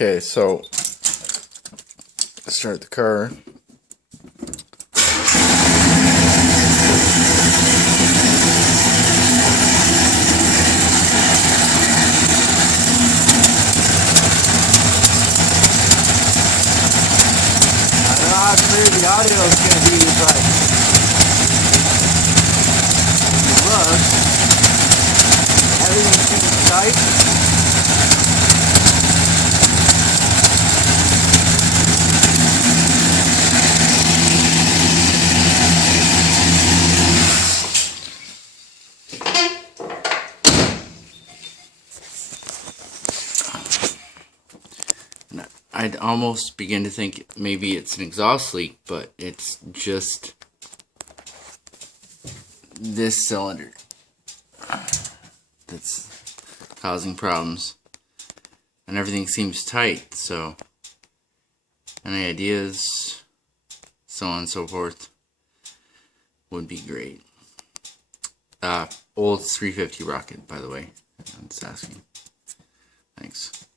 Okay, so start the car. I don't know how clear the audio is going to be, but look, everything seems tight. I'd almost begin to think maybe it's an exhaust leak, but it's just this cylinder that's causing problems. And everything seems tight, so any ideas, so on and so forth, would be great. Old 350 rocket, by the way. I'm just asking. Thanks.